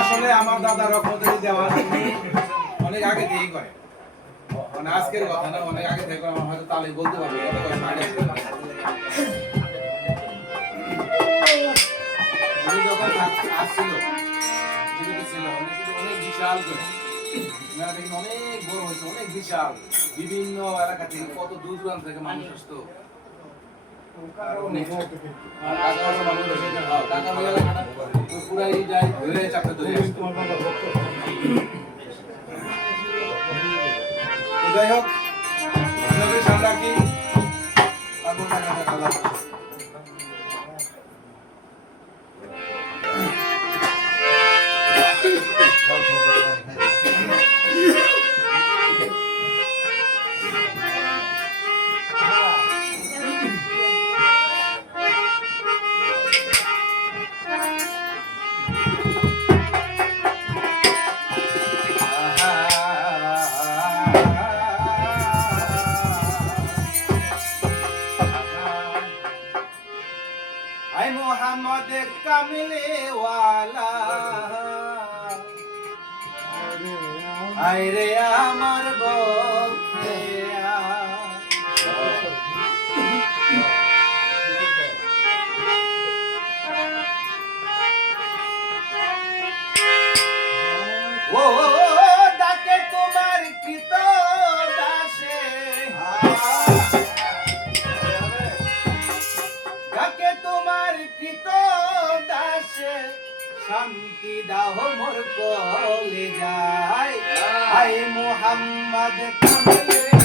আসলে আমার দাদা রকমতের দেওয়া অনেক আগে থেকেই করে, মানে আজকের কথা না, অনেক আগে থেকে আমার হয়তো তালে বলতে পারবো কত বয়স আগে থেকে। উনি যখন আসছিল জীবিত ছিল অনেক কিন্তু অনেক বিশাল করে মেলা থেকে অনেক বড় হয়েছে, অনেক বিশাল, বিভিন্ন এলাকা থেকে কত দূর দূরান্ত থেকে মানুষ আসতো। আর অনেক টাকা পুরাই যায় ধরে চাপতে ধরে আসতো। যাই হোক সামনে কি তারপর টাকা আল্লাহ মোহাম্মদ কামলে ওয়ালা আইরে আমার বক্ষে ও ডাকে তোমার কৃত দাসে, ডাকে তোমার কৃত দাসে শান্তি দাও মোর কলে যায়। আই মোহাম্মদ কামলে